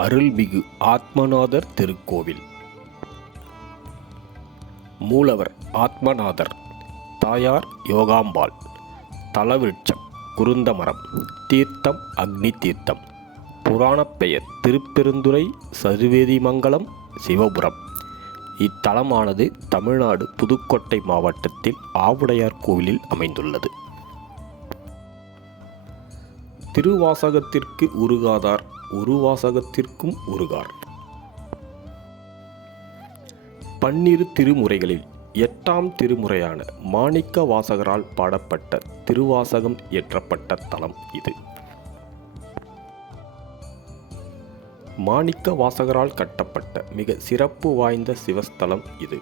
அருள்மிகு ஆத்மநாதர் திருக்கோவில். மூலவர் ஆத்மநாதர், தாயார் யோகாம்பாள், தலவிருட்சம் குருந்தமரம், தீர்த்தம் அக்னி தீர்த்தம். புராணப் பெயர் திருப்பெருந்துறை சதுவேதிமங்கலம், சிவபுரம். இத்தலமானது தமிழ்நாடு புதுக்கோட்டை மாவட்டத்தில் ஆவுடையார் கோவிலில் அமைந்துள்ளது. திருவாசகத்திற்கு உருகாதார், உருவாசகத்திற்கும் உருகார். பன்னிரு திருமுறைகளில் 8ஆம் திருமுறையான மாணிக்க வாசகரால் பாடப்பட்ட திருவாசகம் இயற்றப்பட்ட தலம் இது. மாணிக்க வாசகரால் கட்டப்பட்ட மிக சிறப்பு வாய்ந்த சிவஸ்தலம் இது.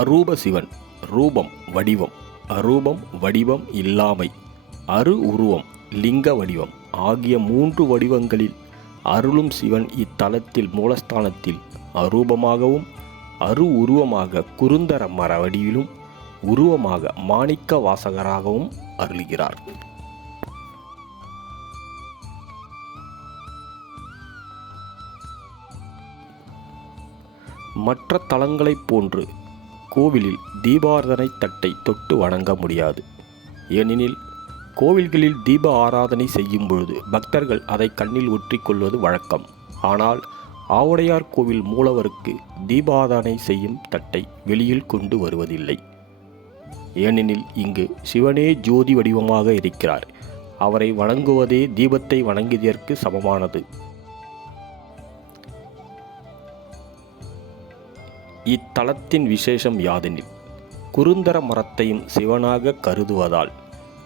அரூப சிவன், ரூபம் வடிவம், அரூபம் வடிவம் இல்லாமை, அரு உருவம் லிங்க வடிவம் ஆகிய 3 வடிவங்களில் அருளும் சிவன் இத்தலத்தில் மூலஸ்தானத்தில் அரூபமாகவும், அரு உருவமாக குருந்தர மர வடிவிலும், உருவமாக மாணிக்க வாசகராகவும் அருளுகிறார். மற்ற தலங்களைப் போன்று கோவிலில் தீபாராதனை தட்டை தொட்டு வணங்க முடியாது. ஏனெனில் கோவில்களில் தீப ஆராதனை செய்யும் பொழுது பக்தர்கள் அதை கண்ணில் ஒற்றிக்கொள்வது வழக்கம். ஆனால் ஆவுடையார் கோவில் மூலவருக்கு தீபாராதனை செய்யும் தட்டை வெளியில் கொண்டு வருவதில்லை. ஏனெனில் இங்கு சிவனே ஜோதி வடிவமாக இருக்கிறார். அவரை வணங்குவதே தீபத்தை வணங்கியதற்கு சமமானது. இத்தலத்தின் விசேஷம் யாதெனில், குருந்தர மரத்தையும் சிவனாக கருதுவதால்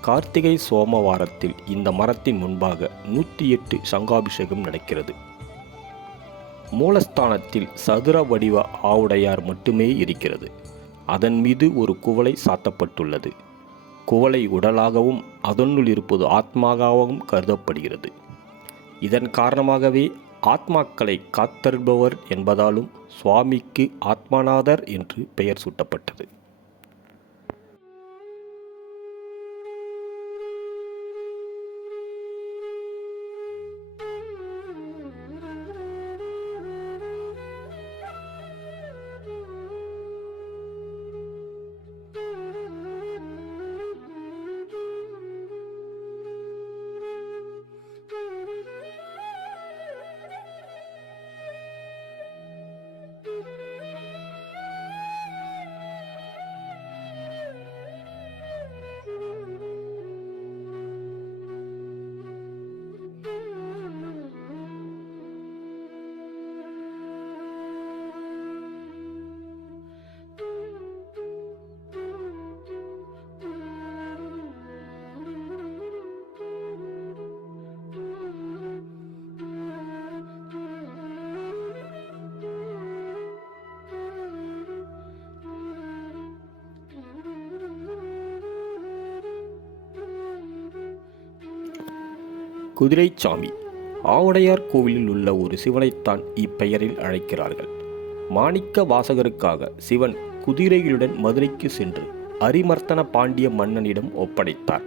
கார்த்திகை சோமவாரத்தில் இந்த மரத்தின் முன்பாக 108 சங்காபிஷேகம் நடக்கிறது. மூலஸ்தானத்தில் சதுர வடிவ ஆவுடையார் மட்டுமே இருக்கிறது. அதன் மீது ஒரு குவளை சாத்தப்பட்டுள்ளது. குவளை உடலாகவும் அதனுள் இருப்பது ஆத்மாவாகவும் கருதப்படுகிறது. இதன் காரணமாகவே ஆத்மாக்களை காத்தருள்பவர் என்பதாலும் சுவாமிக்கு ஆத்மநாதர் என்று பெயர் சூட்டப்பட்டது. குதிரைச்சாமி ஆவுடையார் கோவிலில் உள்ள ஒரு சிவனைத்தான் இப்பெயரில் அழைக்கிறார்கள். மாணிக்க வாசகருக்காக சிவன் குதிரைகளுடன் மதுரைக்கு சென்று அரிமர்த்தன பாண்டிய மன்னனிடம் ஒப்படைத்தார்.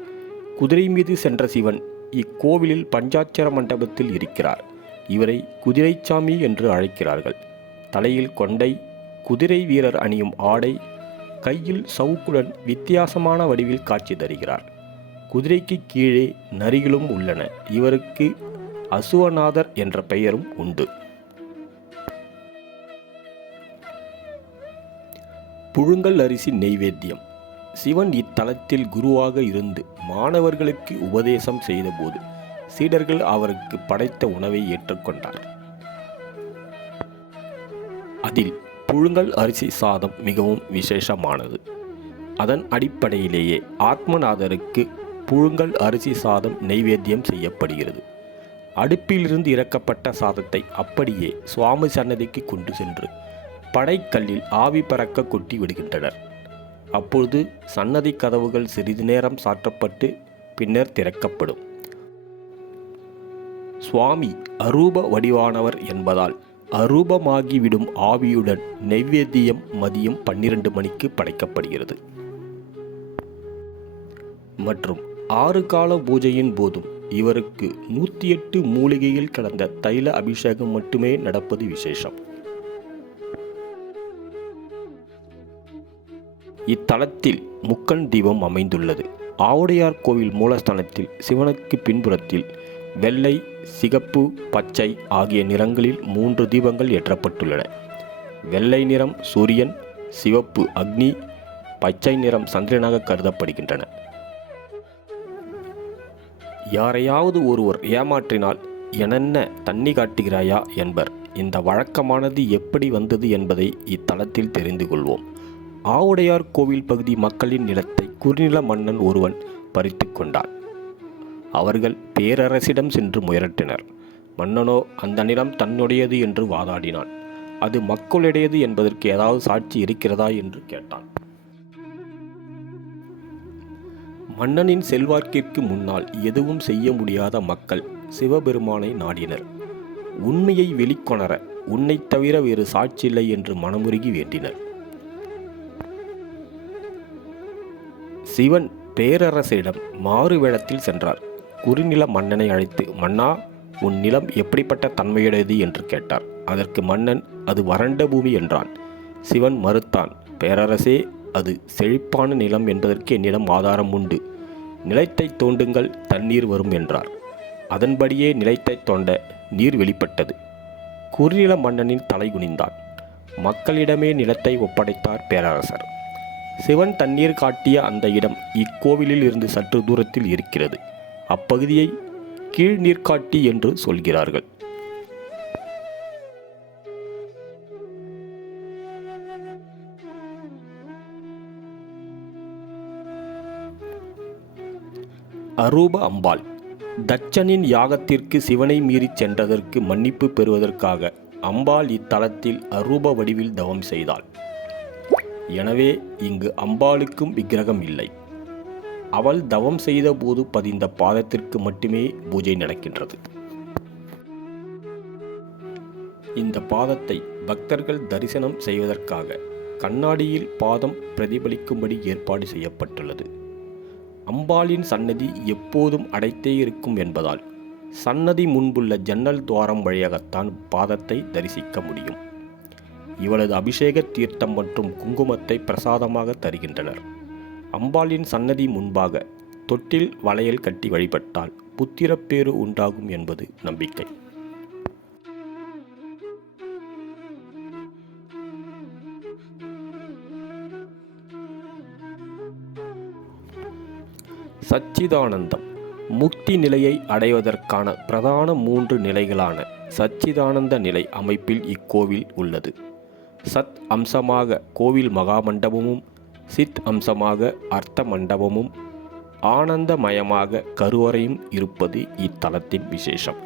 குதிரை மீது சென்ற சிவன் இக்கோவிலில் பஞ்சாட்சர மண்டபத்தில் இருக்கிறார். இவரை குதிரைச்சாமி என்று அழைக்கிறார்கள். தலையில் கொண்டை, குதிரை வீரர் அணியும் ஆடை, கையில் சவுக்குடன் வித்தியாசமான வடிவில் காட்சி தருகிறார். குதிரைக்கு கீழே நரிகளும் உள்ளன. இவருக்கு அசுவநாதர் என்ற பெயரும் உண்டு. புழுங்கல் அரிசி நெய்வேத்தியம். சிவன் இத்தலத்தில் குருவாக இருந்து மாணவர்களுக்கு உபதேசம் செய்தபோது சீடர்கள் அவருக்கு படைத்த உணவை ஏற்றுக்கொண்டார். அதில் புழுங்கல் அரிசி சாதம் மிகவும் விசேஷமானது. அதன் அடிப்படையிலேயே ஆத்மநாதருக்கு புழுங்கல் அரிசி சாதம் நெய்வேத்தியம் செய்யப்படுகிறது. அடுப்பிலிருந்து இறக்கப்பட்ட சாதத்தை அப்படியே சுவாமி சன்னதிக்கு கொண்டு சென்று படைக்கல்லில் ஆவி பறக்க கொட்டி விடுகின்றனர். அப்பொழுது சன்னதி கதவுகள் சிறிது நேரம் சாற்றப்பட்டு பின்னர் திறக்கப்படும். சுவாமி அரூப வடிவானவர் என்பதால் அரூபமாகிவிடும் ஆவியுடன் நைவேத்தியம் மதியம் 12 மணிக்கு படைக்கப்படுகிறது. மற்றும் 6 கால பூஜையின் போதும் இவருக்கு 108 மூலிகையில் கலந்த தைல அபிஷேகம் மட்டுமே நடப்பது விசேஷம். இத்தலத்தில் முக்கண் தீபம் அமைந்துள்ளது. ஆவுடையார் கோவில் மூலஸ்தானத்தில் சிவனுக்கு பின்புறத்தில் வெள்ளை, சிகப்பு, பச்சை ஆகிய நிறங்களில் 3 தீபங்கள் ஏற்றப்பட்டுள்ளன. வெள்ளை நிறம் சூரியன், சிவப்பு அக்னி, பச்சை நிறம் சந்திரனாக கருதப்படுகின்றன. யாரையாவது ஒருவர் ஏமாற்றினால் "என்னென்ன தண்ணி காட்டுகிறாயா" என்பர். இந்த வழக்கமானது எப்படி வந்தது என்பதை இத்தலத்தில் தெரிந்து கொள்வோம். ஆவுடையார் கோவில் பகுதி மக்களின் நிலத்தை குறுநில மன்னன் ஒருவன் பறித்து கொண்டான். அவர்கள் பேரரசிடம் சென்று முறையிட்டனர். மன்னனோ அந்த நிலம் தன்னுடையது என்று வாதாடினான். அது மக்களுடையது என்பதற்கு ஏதாவது சாட்சி இருக்கிறதா என்று கேட்டான். மன்னனின் செல்வாக்கிற்கு முன்னால் எதுவும் செய்ய முடியாத மக்கள் சிவபெருமானை நாடினர். உண்மையை வெளிக்கொணர உன்னைத் தவிர வேறு சாட்சியில்லை என்று மனமுருகி வேண்டினர். சிவன் பேரரசிடம் மாறு வேடத்தில் சென்றார். குறுநில மன்னனை அழைத்து, "மன்னா, உன் நிலம் எப்படிப்பட்ட தன்மையுடையது?" என்று கேட்டார். அதற்கு மன்னன், "அது வறண்ட பூமி" என்றான். சிவன் மறுத்தான். "பேரரசே, அது செழிப்பான நிலம் என்பதற்கு என்னிடம் ஆதாரம் உண்டு. நிலத்தை தோண்டுங்கள், தண்ணீர் வரும்" என்றார். அதன்படியே நிலத்தை தோண்ட நீர் வெளிப்பட்டது. குறுநில மன்னனின் தலை குனிந்தான். மக்களிடமே நிலத்தை ஒப்படைத்தார் பேரரசர். சிவன் தண்ணீர் காட்டிய அந்த இடம் இக்கோவிலில் இருந்து சற்று தூரத்தில் இருக்கிறது. அப்பகுதியை கீழ்நீர்காட்டி என்று சொல்கிறார்கள். அரூப அம்பாள். தட்சனின் யாகத்திற்கு சிவனை மீறி சென்றதற்கு மன்னிப்பு பெறுவதற்காக அம்பாள் இத்தலத்தில் அரூப வடிவில் தவம் செய்தாள். எனவே இங்கு அம்பாளுக்கும் விக்கிரகம் இல்லை. அவள் தவம் செய்த போது பதிந்த பாதத்திற்கு மட்டுமே பூஜை நடக்கின்றது. இந்த பாதத்தை பக்தர்கள் தரிசனம் செய்வதற்காக கண்ணாடியில் பாதம் பிரதிபலிக்கும்படி ஏற்பாடு செய்யப்பட்டுள்ளது. அம்பாளின் சன்னதி எப்போதும் அடைத்தே இருக்கும் என்பதால் சன்னதி முன்புள்ள ஜன்னல் துவாரம் வழியாகத்தான் பாதத்தை தரிசிக்க முடியும். இவளது அபிஷேக தீர்த்தம் மற்றும் குங்குமத்தை பிரசாதமாக தருகின்றனர். அம்பாளின் சன்னதி முன்பாக தொட்டில் வளையல் கட்டி வழிபட்டால் புத்திரப்பேறு உண்டாகும் என்பது நம்பிக்கை. சச்சிதானந்தம். முக்தி நிலையை அடைவதற்கான பிரதான 3 நிலைகளான சச்சிதானந்த நிலை அமைப்பில் இக்கோவில் உள்ளது. சத் அம்சமாக கோவில் மகாமண்டபமும், சித் அம்சமாக அர்த்த மண்டபமும், ஆனந்தமயமாக கருவறையும் இருப்பது இத்தலத்தின் விசேஷம்.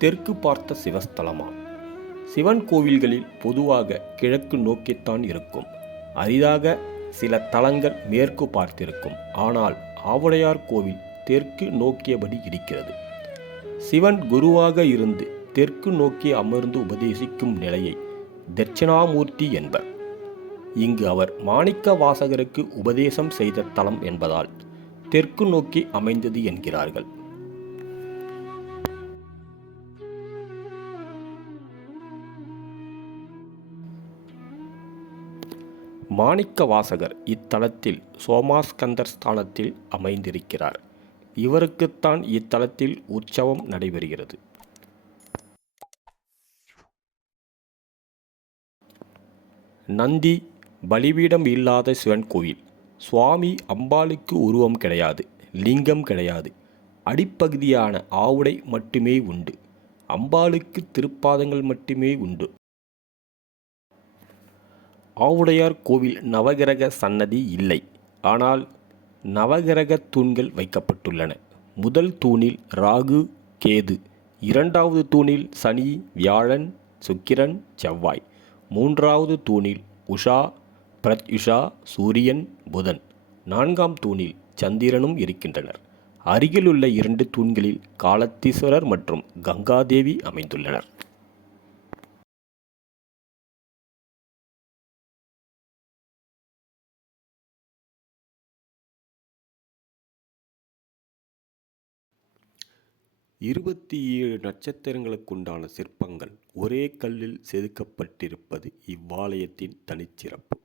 தெற்கு பார்த்த சிவஸ்தலமா. சிவன் கோவில்களில் பொதுவாக கிழக்கு நோக்கித்தான் இருக்கும். அரிதாக சில தலங்கள் மேற்கு பார்த்திருக்கும். ஆனால் ஆவுடையார் கோவில் தெற்கு நோக்கியபடி இருக்கிறது. சிவன் குருவாக இருந்து தெற்கு நோக்கி அமர்ந்து உபதேசிக்கும் நிலையை தட்சிணாமூர்த்தி என்பர். இங்கு அவர் மாணிக்க வாசகருக்கு உபதேசம் செய்த தலம் என்பதால் தெற்கு நோக்கி அமைந்தது என்கிறார்கள். மாணிக்க வாசகர் இத்தலத்தில் சோமாஸ்கந்தர் ஸ்தானத்தில் அமைந்திருக்கிறார். இவருக்குத்தான் இத்தலத்தில் உற்சவம் நடைபெறுகிறது. நந்தி பலிபீடம் இல்லாத சிவன் கோவில். சுவாமி அம்பாளுக்கு உருவம் கிடையாது, லிங்கம் கிடையாது. அடிப்பகுதியான ஆவுடை மட்டுமே உண்டு. அம்பாளுக்கு திருப்பாதங்கள் மட்டுமே உண்டு. ஆவுடையார் கோவில் நவகிரக சன்னதி இல்லை. ஆனால் நவகிரக தூண்கள் வைக்கப்பட்டுள்ளன. முதல் தூணில் ராகு, கேது, இரண்டாவது தூணில் சனி, வியாழன், சுக்கிரன், செவ்வாய், மூன்றாவது தூணில் உஷா, பிரத்யுஷா, சூரியன், புதன், நான்காம் தூணில் சந்திரனும் இருக்கின்றனர். அருகிலுள்ள 2 தூண்களில் காலத்தீஸ்வரர் மற்றும் கங்காதேவி அமைந்துள்ளனர். இருபத்தி 7 நட்சத்திரங்களுக்குண்டான சிற்பங்கள் ஒரே கல்லில் செதுக்கப்பட்டிருப்பது இவ்வாலயத்தின் தனிச்சிறப்பு.